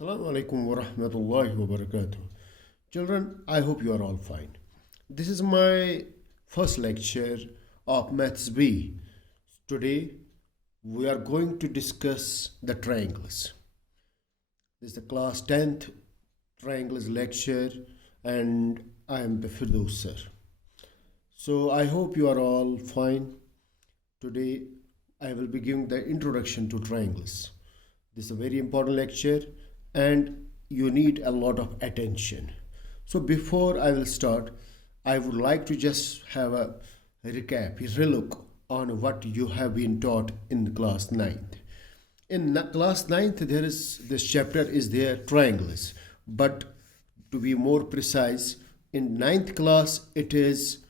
Assalamu alaikum wa rahmatullahi wa barakatuh. Children, I hope you are all fine. This is my first lecture of Maths B. Today, we are going to discuss the triangles. This is the class 10th triangles lecture, and I am Firdaus sir. So, I hope you are all fine. Today, I will be giving the introduction to triangles. This is a very important lecture and you need a lot of attention. So before I will start, I would like to just have a recap, a relook on what you have been taught in class 9th. In class 9th, there is this chapter is there triangles, but to be more precise, in ninth class it is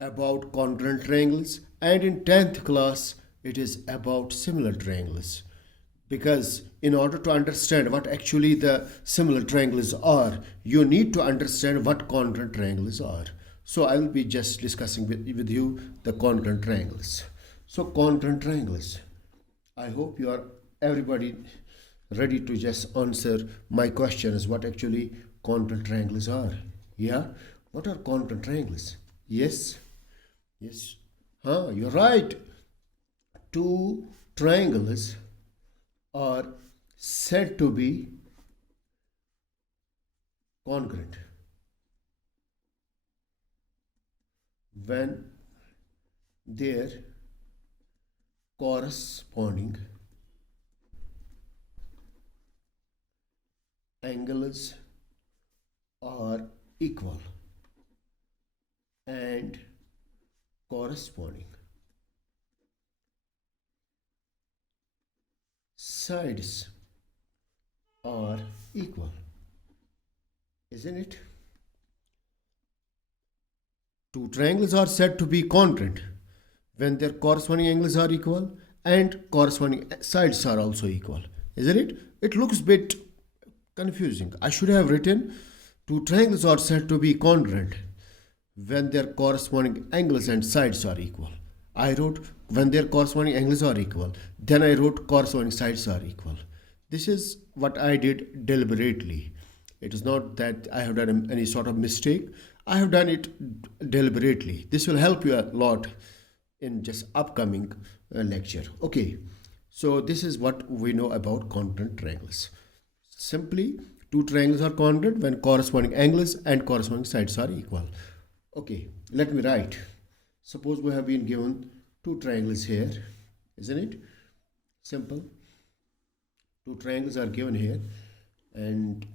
about congruent triangles, and in 10th class it is about similar triangles. Because in order to understand what actually the similar triangles are, you need to understand what congruent triangles are. So I will be just discussing with you the congruent triangles. So congruent triangles, I hope you are everybody ready to just answer my questions what actually congruent triangles are. Yeah, what are congruent triangles? Yes, yes, you're right. Two triangles are said to be congruent when their corresponding angles are equal and corresponding sides are equal, isn't it? Two triangles are said to be congruent when their corresponding angles are equal and corresponding sides are also equal, isn't it? It looks a bit confusing. I should have written two triangles are said to be congruent when their corresponding angles and sides are equal. I wrote when their corresponding angles are equal. Then I wrote corresponding sides are equal. This is what I did deliberately. It is not that I have done any sort of mistake. I have done it deliberately. This will help you a lot in just upcoming lecture. Okay, so this is what we know about congruent triangles. Simply, two triangles are congruent when corresponding angles and corresponding sides are equal. Okay, let me write. Suppose we have been given two triangles here, isn't it? Simple. Two triangles are given here, and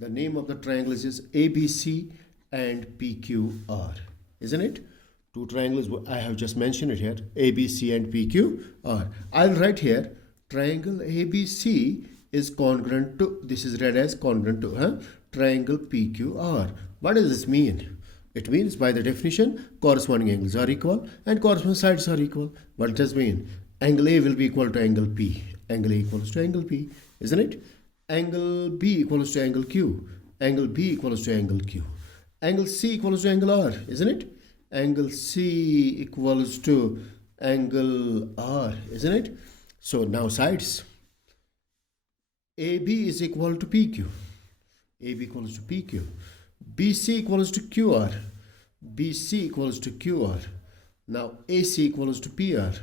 the name of the triangles is ABC and PQR, isn't it? Two triangles, I have just mentioned it here, ABC and PQR. I'll write here, triangle ABC is congruent to, this is read as congruent to triangle PQR. What does this mean? It means by the definition, corresponding angles are equal and corresponding sides are equal. What does it mean? Angle A will be equal to angle P. Angle A equals to angle P, isn't it? Angle B equals to angle Q. Angle B equals to angle Q. Angle C equals to angle R, isn't it? Angle C equals to angle R, isn't it? So now sides. AB is equal to PQ. AB equals to PQ. BC equals to QR. BC equals to QR. Now AC equals to PR.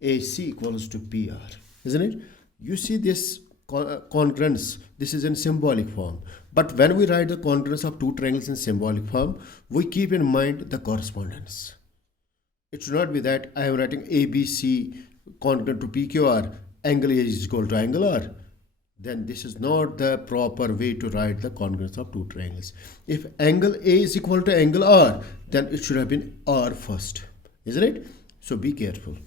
AC equals to PR. Isn't it? You see this congruence. This is in symbolic form. But when we write the congruence of two triangles in symbolic form, we keep in mind the correspondence. It should not be that I am writing ABC congruent to PQR. Angle A is equal to angle R. Then this is not the proper way to write the congruence of two triangles. If angle A is equal to angle R, then it should have been R first, isn't it? So be careful.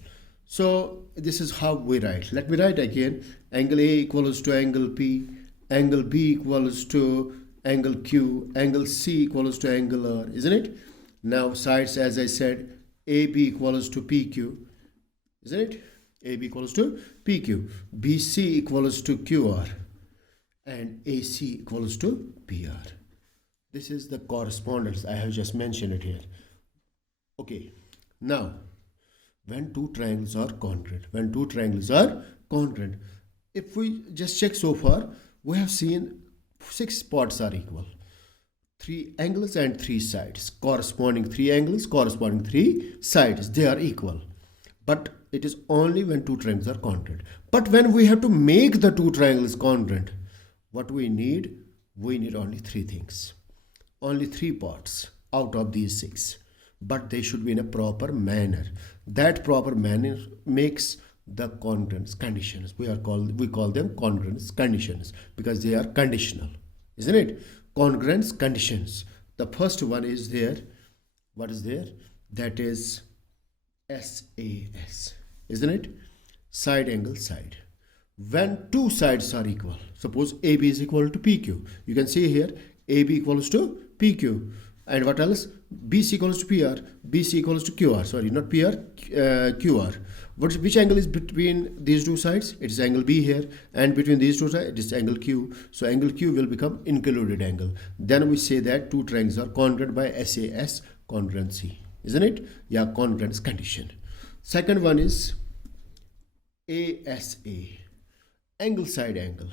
So this is how we write. Let me write again. Angle A equals to angle P, angle B equals to angle Q, angle C equals to angle R, isn't it? Now sides, as I said, AB equals to PQ, isn't it? AB equals to PQ, BC equals to QR, and AC equals to PR. This is the correspondence. I have just mentioned it here. Okay, now when two triangles are congruent, if we just check so far, we have seen 6 parts are equal. 3 angles and 3 sides, corresponding 3 angles, corresponding 3 sides, they are equal. But it is only when two triangles are congruent. But when we have to make the two triangles congruent, what we need? We need only 3 things. Only 3 parts out of these 6. But they should be in a proper manner. That proper manner makes the congruence conditions. We call them congruence conditions because they are conditional, isn't it? Congruence conditions. The first one is there. What is there? That is SAS, isn't it? Side angle side. When two sides are equal, suppose AB is equal to PQ. You can see here AB equals to PQ. And what else? BC equals to PR, BC equals to QR. Sorry, not PR, QR. Which angle is between these two sides? It is angle B here, and between these two sides, it is angle Q. So angle Q will become included angle. Then we say that two triangles are congruent by SAS congruency, isn't it? Yeah, congruence condition. Second one is ASA, angle side angle.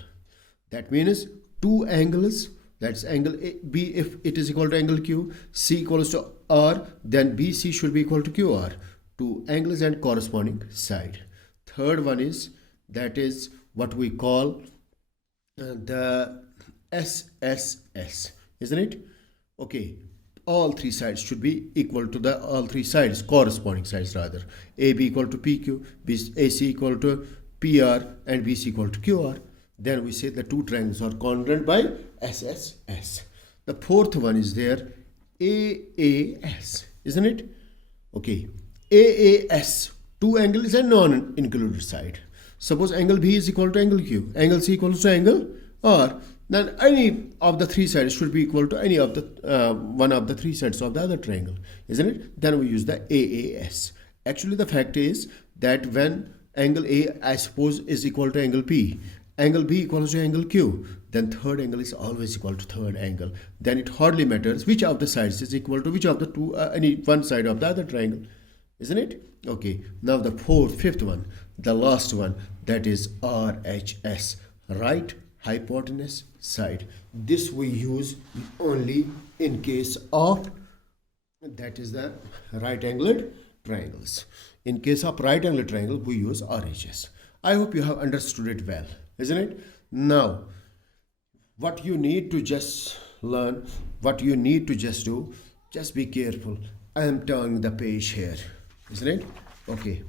That means two angles. That's angle B if it is equal to angle Q, C equals to R, then BC should be equal to QR. Two angles and corresponding side. Third one is, that is what we call the SSS, isn't it? Okay, all 3 sides should be equal to the all 3 sides, corresponding sides rather. AB equal to PQ, AC equal to PR, and BC equal to QR. Then we say the two triangles are congruent by SSS. The fourth one is there, AAS, isn't it? Okay, AAS, two angles and non-included side. Suppose angle B is equal to angle Q, angle C equals to angle R, then any of the 3 sides should be equal to any of the one of the 3 sides of the other triangle, isn't it? Then we use the AAS. Actually, the fact is that when angle A, I suppose, is equal to angle P, angle B equals to angle Q, then third angle is always equal to third angle. Then it hardly matters which of the sides is equal to which of the two, any one side of the other triangle, isn't it? Okay, now the fifth one, the last one, that is RHS, right hypotenuse side. This we use only in case of, that is the right angled triangles. In case of right angled triangle, we use RHS. I hope you have understood it well, isn't it? Now, what you need to just learn, what you need to just do, just be careful. I am turning the page here, isn't it? Okay.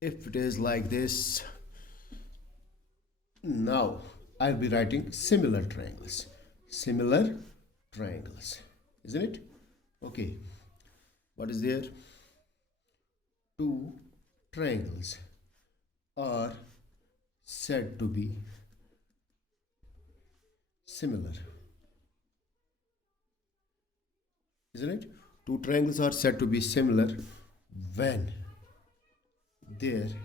If it is like this, now I'll be writing similar triangles. Similar triangles, isn't it? Okay. What is there? Two triangles are said to be similar, isn't it? Two triangles are said to be similar when their corresponding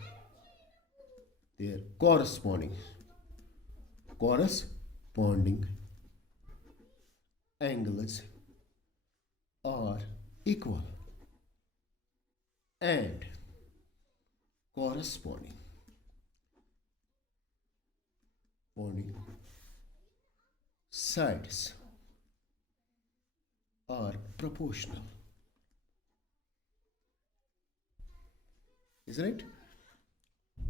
angles are equal and corresponding sides are proportional, isn't it?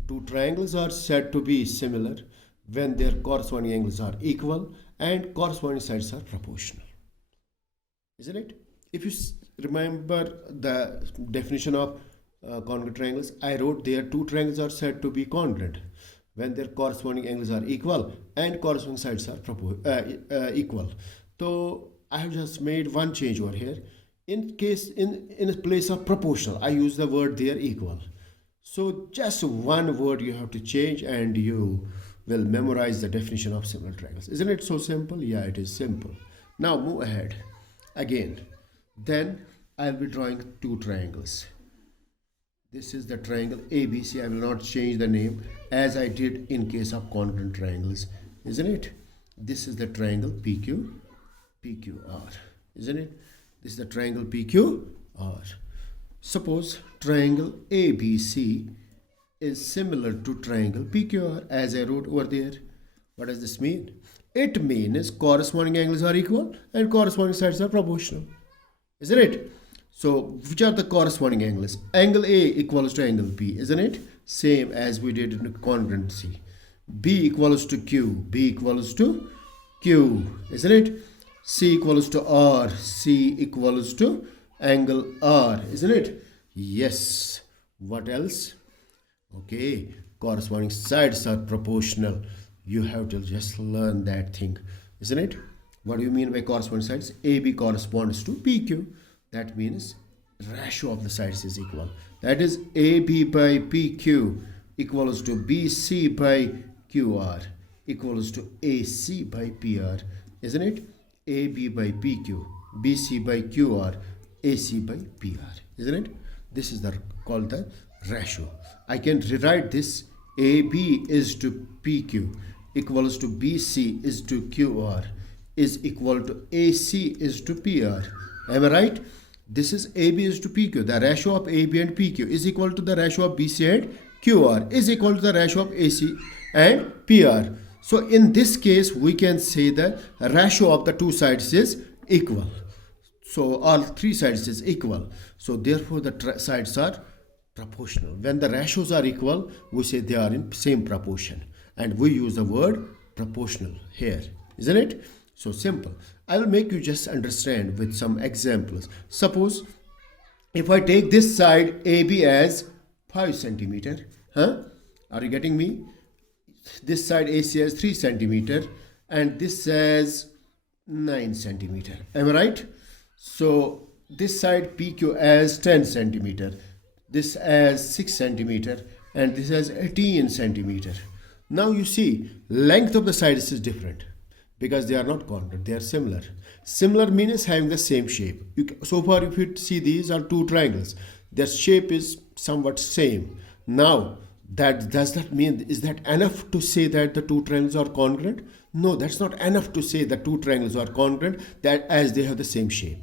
Two triangles are said to be similar when their corresponding angles are equal and corresponding sides are proportional, isn't it? If you remember the definition of congruent triangles, I wrote there two triangles are said to be congruent when their corresponding angles are equal and corresponding sides are equal. So I have just made one change over here. In a place of proportional, I use the word there equal. So just one word you have to change and you will memorize the definition of similar triangles. Isn't it so simple? Yeah, it is simple. Now move ahead. Again, then I'll be drawing two triangles. This is the triangle ABC. I will not change the name as I did in case of congruent triangles, isn't it? This is the triangle PQR, isn't it? This is the triangle PQR. Suppose triangle ABC is similar to triangle PQR as I wrote over there. What does this mean? It means corresponding angles are equal and corresponding sides are proportional. Isn't it? So, which are the corresponding angles? Angle A equals to angle B, isn't it? Same as we did in congruency. B equals to Q, B equals to Q, isn't it? C equals to R, C equals to angle R, isn't it? Yes. What else? Okay, corresponding sides are proportional. You have to just learn that thing, isn't it? What do you mean by corresponding sides? AB corresponds to PQ. That means ratio of the sides is equal. That is AB by PQ equals to BC by QR equals to AC by PR, isn't it? AB by PQ, BC by QR, AC by PR, isn't it? This is called the ratio. I can rewrite this: AB is to PQ equals to BC is to QR is equal to AC is to PR. Am I right? This is AB is to PQ. The ratio of AB and PQ is equal to the ratio of BC and QR is equal to the ratio of AC and PR. So in this case, we can say the ratio of the two sides is equal. So all three sides is equal. So therefore the sides are proportional. When the ratios are equal, we say they are in same proportion. And we use the word proportional here. Isn't it? So simple. I will make you just understand with some examples. Suppose if I take this side AB as 5 centimeter, are you getting me? This side AC as 3 centimeter and this as 9 centimeter. Am I right? So this side PQ as 10 centimeter, this as 6 centimeter and this as 18 centimeter. Now you see length of the sides is different because they are not congruent, they are similar. Similar means having the same shape. So far if you see, these are two triangles, their shape is somewhat same. Now does that mean, is that enough to say that the two triangles are congruent? No, that's not enough to say the two triangles are congruent that as they have the same shape.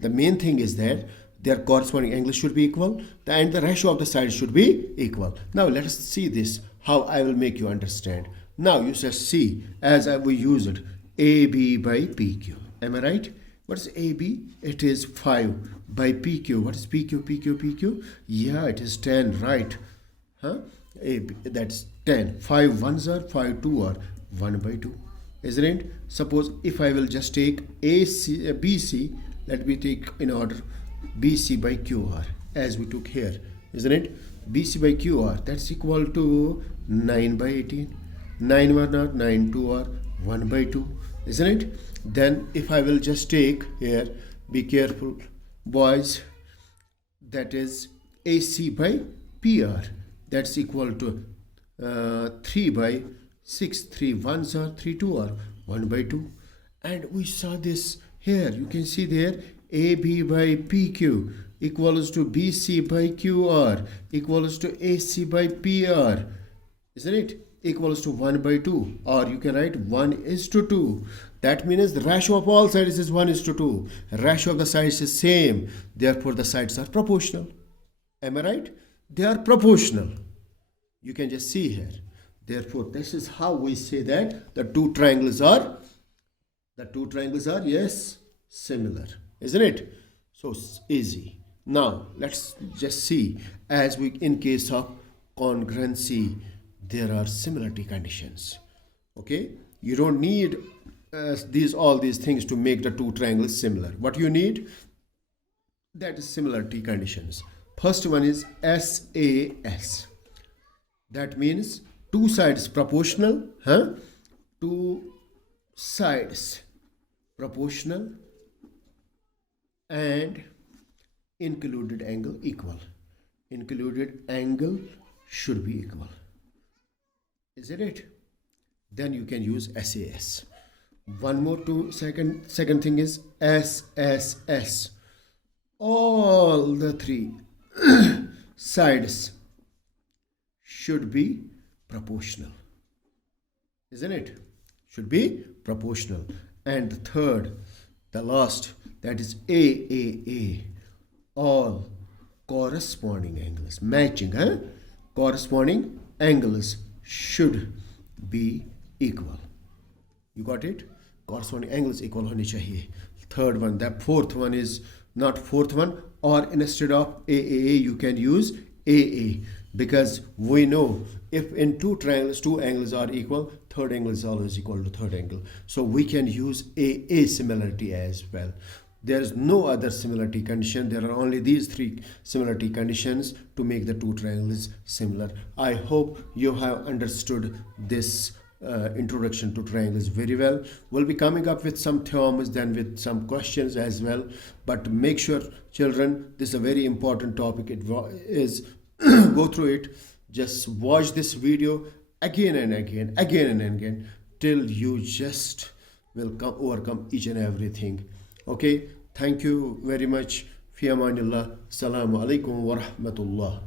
The main thing is that their corresponding angles should be equal and the ratio of the sides should be equal. Now let us see this, how I will make you understand. Now you just see as I will use it, AB by PQ. Am I right? What is AB? It is 5 by PQ. What is PQ, PQ, PQ? Yeah, it is 10, right? AB, that's 10. 5 ones are 5 2 are 1 by 2. Isn't it? Suppose if I will just take AC, BC, let me take in order BC by QR as we took here. Isn't it? BC by QR, that's equal to 9 by 18. 9 1 are 9 2 are 1 by 2. Isn't it? Then if I will just take here, be careful boys, that is AC by PR, that's equal to 3 by 6. 3 ones are 3 2 are 1 by 2. And we saw this here, you can see there, AB by PQ equals to BC by QR equals to AC by PR, isn't it? Equals to 1 by 2, or you can write 1 is to 2. That means the ratio of all sides is 1 is to 2. Ratio of the sides is same, therefore the sides are proportional. Am I right? They are proportional. You can just see here. Therefore this is how we say that the two triangles are yes, similar, isn't it? So easy. Now let's just see, as we in case of congruency, there are similarity conditions. Okay, you don't need all these things to make the two triangles similar. What you need, that is similarity conditions. First one is SAS. That means two sides proportional, two sides proportional and included angle equal. Included angle should be equal. Isn't it? Then you can use SAS. One more second thing is SSS. All the three sides should be proportional. Isn't it? Should be proportional. And the third, the last, that is AAA. All corresponding angles, matching, corresponding angles should be equal. You got it? Corresponding angles equal होनी चाहिए. Third one, the fourth one is not fourth one, or instead of AAA you can use AA, because we know if in two triangles two angles are equal, third angle is always equal to third angle. So we can use AA similarity as well. There is no other similarity condition. There are only these three similarity conditions to make the two triangles similar. I hope you have understood this introduction to triangles very well. We'll be coming up with some theorems, then with some questions as well. But make sure, children, this is a very important topic. It is go through it. Just watch this video again and again, again and again, till you just will overcome each and everything. Okay, thank you very much. Fi amanillah. Assalamu alaikum wa rahmatullah.